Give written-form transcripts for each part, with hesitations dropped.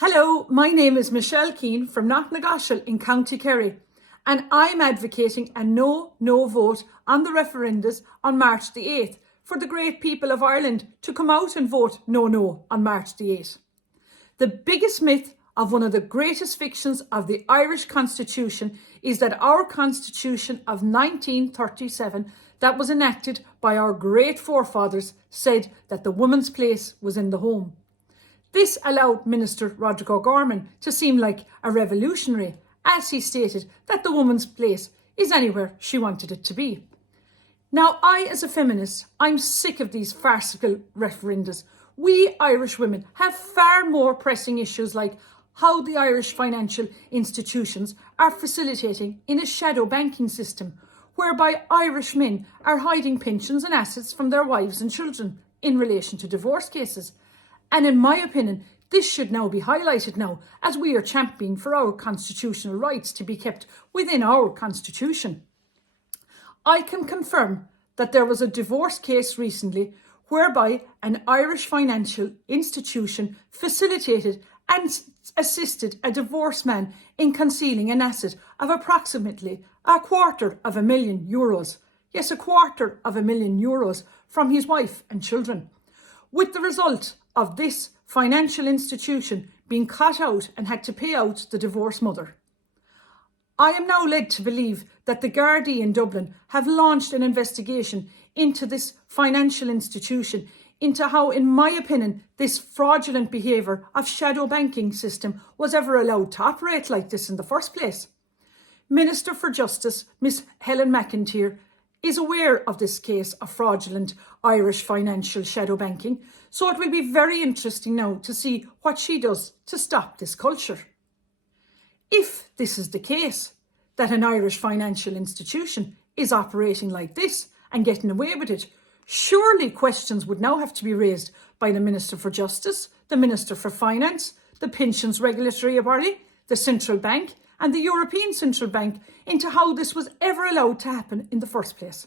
Hello, my name is Michelle Keane from Knocknagoshel in County Kerry, and I'm advocating a no vote on the referendums on March the 8th for the great people of Ireland to come out and vote no on March the 8th. The biggest myth of one of the greatest fictions of the Irish Constitution is that our Constitution of 1937 that was enacted by our great forefathers said that the woman's place was in the home. This allowed Minister Roderick O'Gorman to seem like a revolutionary, as he stated that the woman's place is anywhere she wanted it to be. Now, I, as a feminist, I'm sick of these farcical referendums. We Irish women have far more pressing issues like how the Irish financial institutions are facilitating in a shadow banking system, whereby Irish men are hiding pensions and assets from their wives and children in relation to divorce cases. And in my opinion, this should now be highlighted now as we are championing for our constitutional rights to be kept within our constitution. I can confirm that there was a divorce case recently whereby an Irish financial institution facilitated and assisted a divorced man in concealing an asset of approximately €250,000. Yes, €250,000 from his wife and children, with the result of this financial institution being cut out and had to pay out the divorced mother. I am now led to believe that the Gardaí in Dublin have launched an investigation into this financial institution, into how, in my opinion, this fraudulent behaviour of shadow banking system was ever allowed to operate like this in the first place. Minister for Justice, Miss Helen McEntee, is aware of this case of fraudulent Irish financial shadow banking, so it will be very interesting now to see what she does to stop this culture. If this is the case, that an Irish financial institution is operating like this and getting away with it, surely questions would now have to be raised by the Minister for Justice, the Minister for Finance, the Pensions Regulatory Body, the Central Bank and the European Central Bank into how this was ever allowed to happen in the first place.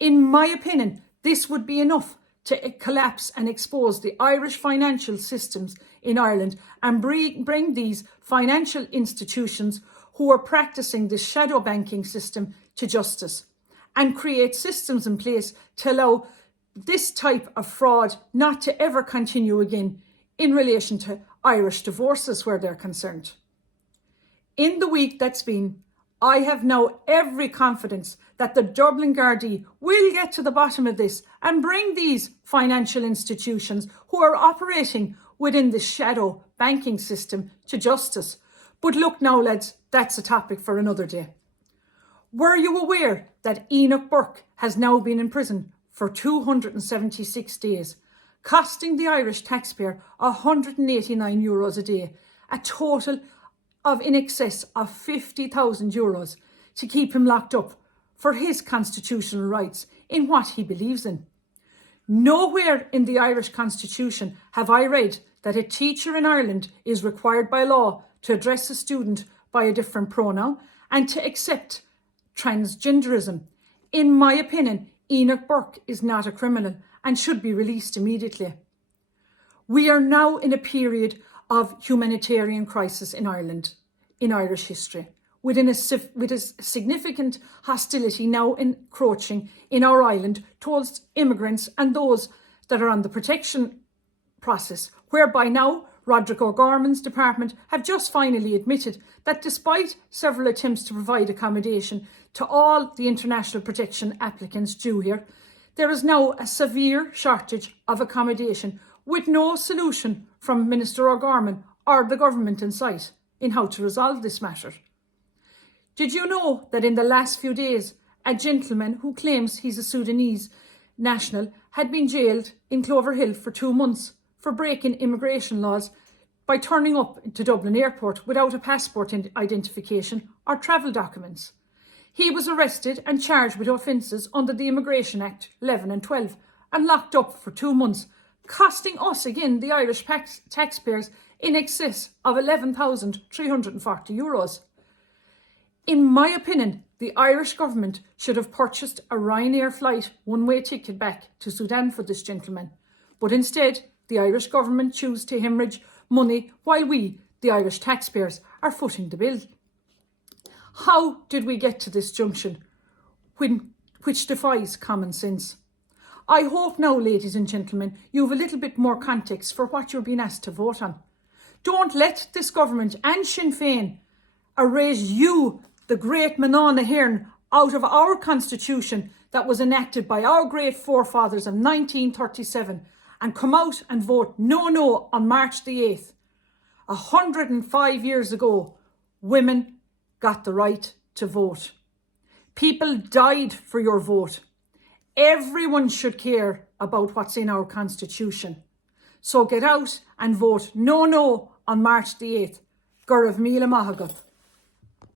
In my opinion, this would be enough to collapse and expose the Irish financial systems in Ireland and bring these financial institutions who are practicing this shadow banking system to justice and create systems in place to allow this type of fraud not to ever continue again in relation to Irish divorces where they're concerned. In the week that's been, I have now every confidence that the Dublin Gardaí will get to the bottom of this and bring these financial institutions who are operating within the shadow banking system to justice. But look now, lads, that's a topic for another day. Were you aware that Enoch Burke has now been in prison for 276 days, costing the Irish taxpayer €189 a day, a total of in excess of €50,000 to keep him locked up for his constitutional rights in what he believes in? Nowhere in the Irish Constitution have I read that a teacher in Ireland is required by law to address a student by a different pronoun and to accept transgenderism. In my opinion, Enoch Burke is not a criminal and should be released immediately. We are now in a period of humanitarian crisis in Ireland, in Irish history, with a significant hostility now encroaching in our island towards immigrants and those that are on the protection process, whereby now Roderick O'Gorman's department have just finally admitted that despite several attempts to provide accommodation to all the international protection applicants due here, there is now a severe shortage of accommodation with no solution from Minister O'Gorman or the government in sight in how to resolve this matter. Did you know that in the last few days, a gentleman who claims he's a Sudanese national had been jailed in Clover Hill for 2 months for breaking immigration laws by turning up to Dublin Airport without a passport identification or travel documents? He was arrested and charged with offences under the Immigration Act 11 and 12 and locked up for 2 months, costing us again, the Irish taxpayers, in excess of €11,340. In my opinion, the Irish government should have purchased a Ryanair flight one-way ticket back to Sudan for this gentleman, but instead the Irish government choose to hemorrhage money while we, the Irish taxpayers, are footing the bill. How did we get to this junction which defies common sense? I hope now, ladies and gentlemen, you have a little bit more context for what you're being asked to vote on. Don't let this government and Sinn Féin erase you, the Great Mná, hÉireann, out of our constitution that was enacted by our great forefathers in 1937 and come out and vote no on March the 8th. 105 years ago, women got the right to vote. People died for your vote. Everyone should care about what's in our constitution. So get out and vote no on March the 8th. Great Mná.